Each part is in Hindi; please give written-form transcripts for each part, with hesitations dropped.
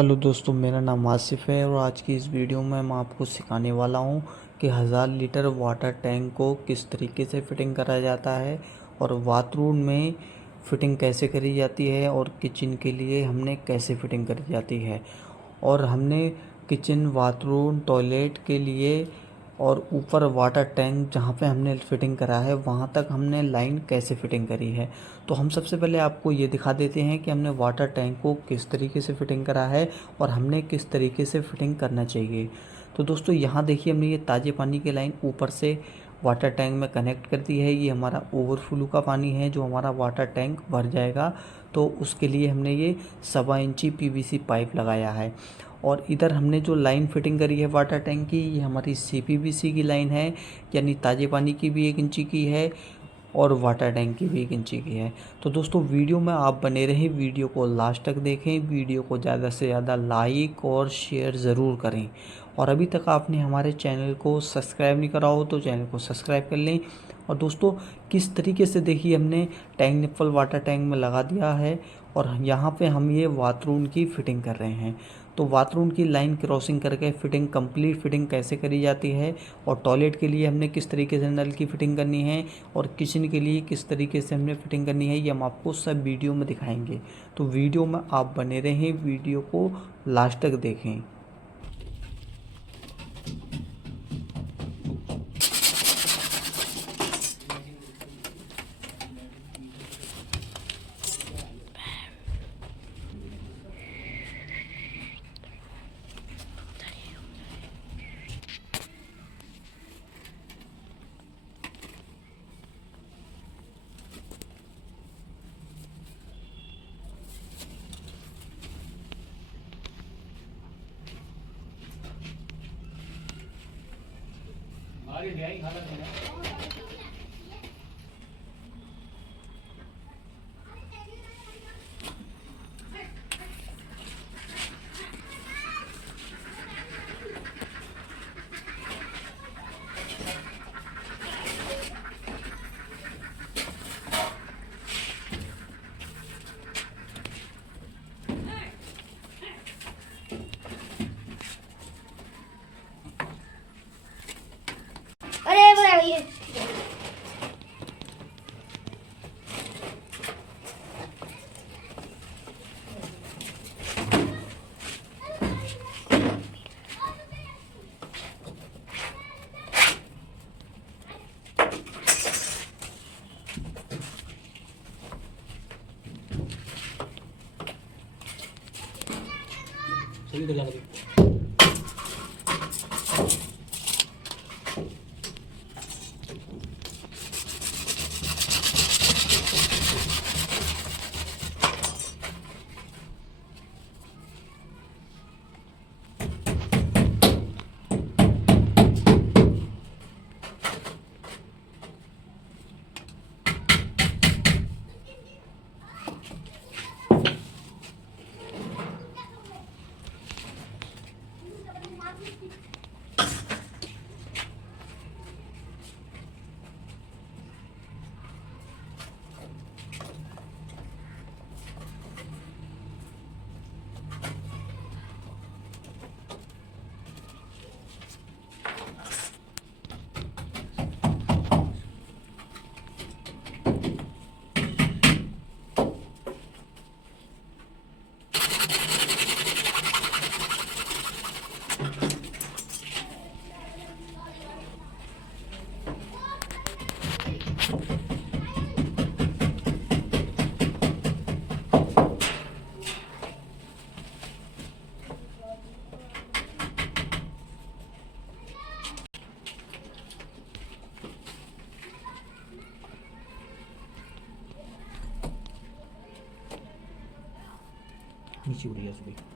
हेलो दोस्तों, मेरा नाम आसिफ है और आज की इस वीडियो में मैं आपको सिखाने वाला हूं कि 1000 लीटर वाटर टैंक को किस तरीके से फिटिंग करा जाता है और बाथरूम में फ़िटिंग कैसे करी जाती है और किचन के लिए हमने कैसे फ़िटिंग करी जाती है। और हमने किचन, बाथरूम, टॉयलेट के लिए और ऊपर वाटर टैंक जहाँ पे हमने फ़िटिंग करा है वहाँ तक हमने लाइन कैसे फ़िटिंग करी है। तो हम सबसे पहले आपको ये दिखा देते हैं कि हमने वाटर टैंक को किस तरीके से फ़िटिंग करा है और हमने किस तरीके से फ़िटिंग करना चाहिए। तो दोस्तों यहाँ देखिए, हमने ये ताज़े पानी की लाइन ऊपर से वाटर टैंक में कनेक्ट कर दी है। ये हमारा ओवरफ्लो का पानी है जो हमारा वाटर टैंक भर जाएगा, तो उसके लिए हमने ये 1.25 इंची पीवीसी पाइप लगाया है। और इधर हमने जो लाइन फिटिंग करी है वाटर टैंक की, ये हमारी सीपीवीसी की लाइन है, यानी ताज़े पानी की भी 1 इंची की है और वाटर टैंक की भी 1 इंची की है। तो दोस्तों वीडियो में आप बने रहें, वीडियो को लास्ट तक देखें, वीडियो को ज़्यादा से ज़्यादा लाइक और शेयर ज़रूर करें। और अभी तक आपने हमारे चैनल को सब्सक्राइब नहीं करा हो तो चैनल को सब्सक्राइब कर लें। और दोस्तों किस तरीके से देखिए, हमने टैंक निप्पल वाटर टैंक में लगा दिया है और यहाँ पे हम ये बाथरूम की फ़िटिंग कर रहे हैं। तो बाथरूम की लाइन क्रॉसिंग करके फ़िटिंग, कंप्लीट फ़िटिंग कैसे करी जाती है और टॉयलेट के लिए हमने किस तरीके से नल की फ़िटिंग करनी है और किचन के लिए किस तरीके से हमने फ़िटिंग करनी है, ये हम आपको सब वीडियो में दिखाएंगे। तो वीडियो में आप बने रहें, वीडियो को लास्ट तक देखें। अरे बड़ा ये सही तो लगा। नीचे उड़ गया सुबह।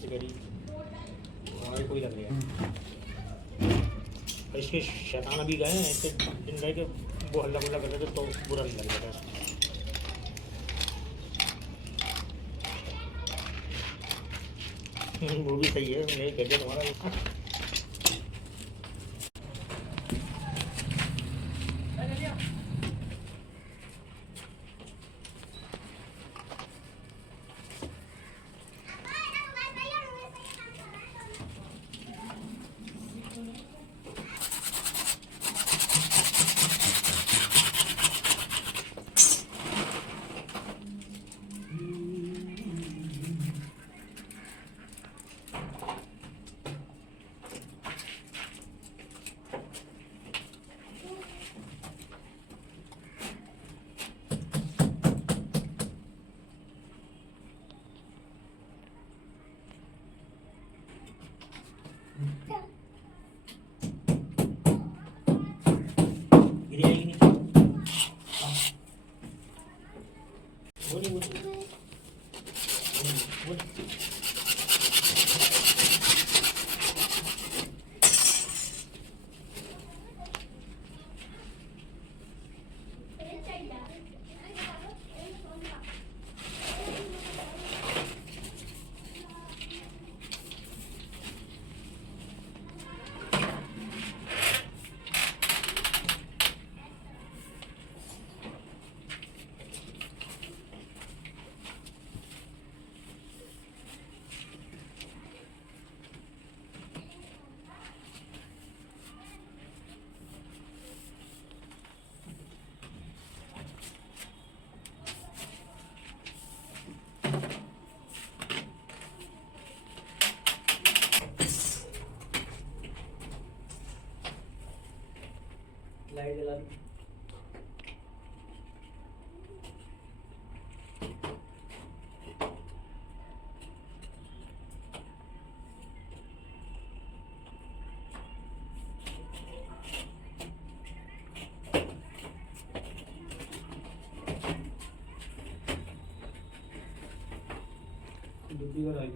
इससे कह रही हमारे कोई लग रहा है। और इसके शैतान अभी गए हैं, इसके दिन गए कि वो हल्ला गुल्ला कर रहे थे तो बुरा नहीं लग रहा था। वो भी सही है, यही कह दिया तुम्हारा। लाइट जला दी। दूसरी बार आई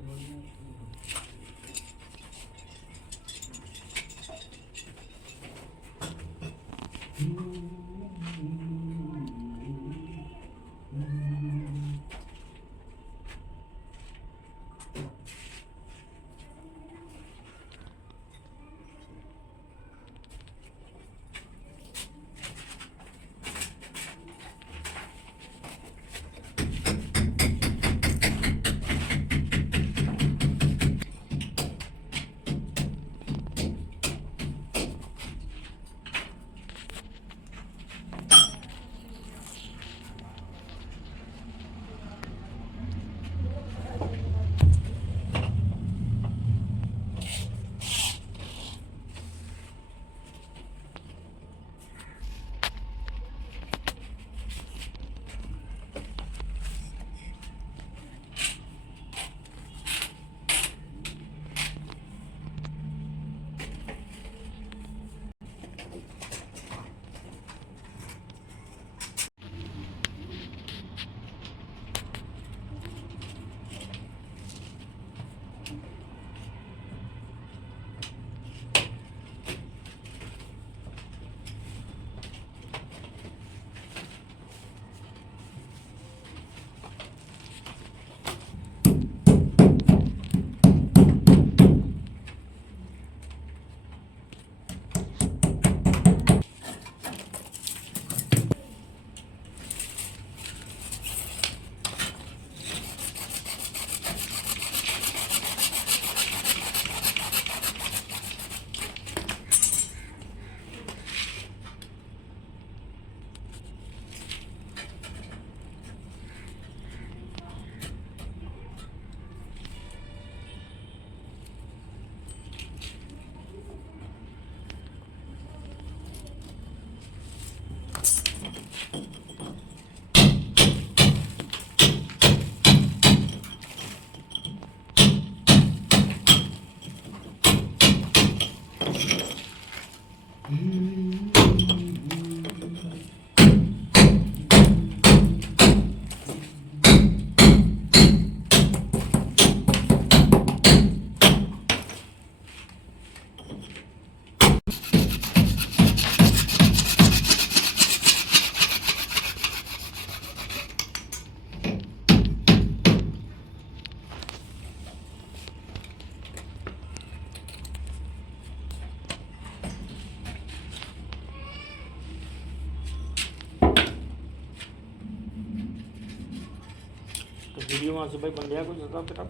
वीडियो वहाँ से भाई बन गया कुछ हिसाब किताब।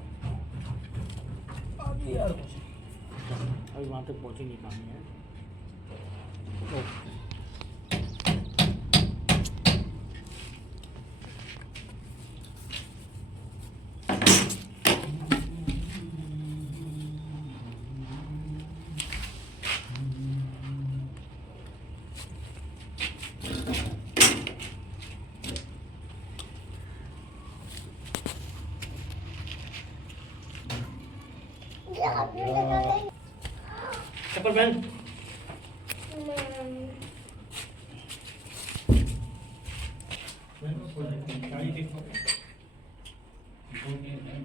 अभी यार कुछ अभी वहाँ तक पहुँचे नहीं पानी है। चप्पल पहन।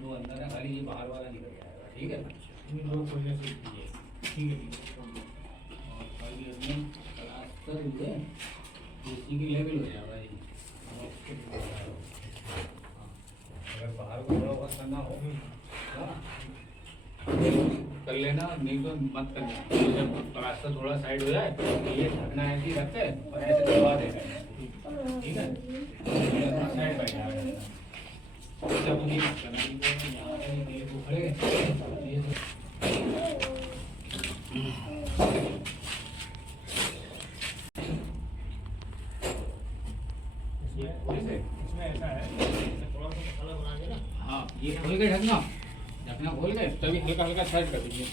दो अंदर है, खाली ये बाहर वाला निकल जाएगा। ठीक है, दो खोलने से ठीक है। और खाली इसमें प्लास्टर जो है इसी की लेवल हो जाएगा ये। अगर बाहर को थोड़ा बहुत करना हो कर लेना, नहीं तो मत करना। जब प्लास्टर थोड़ा साइड हो जाए तो ये ढकना ऐसे ही रखते हैं और ऐसे करवा देना। ठीक है, साइड बाई साइड जब ये यहाँ पे ये खड़े ये इसमें ऐसा है, थोड़ा सा मसाला बना के ना। हाँ, ये खोल के ढकना, ढकना खोल के तभी हल्का हल्का साइड कर दीजिए।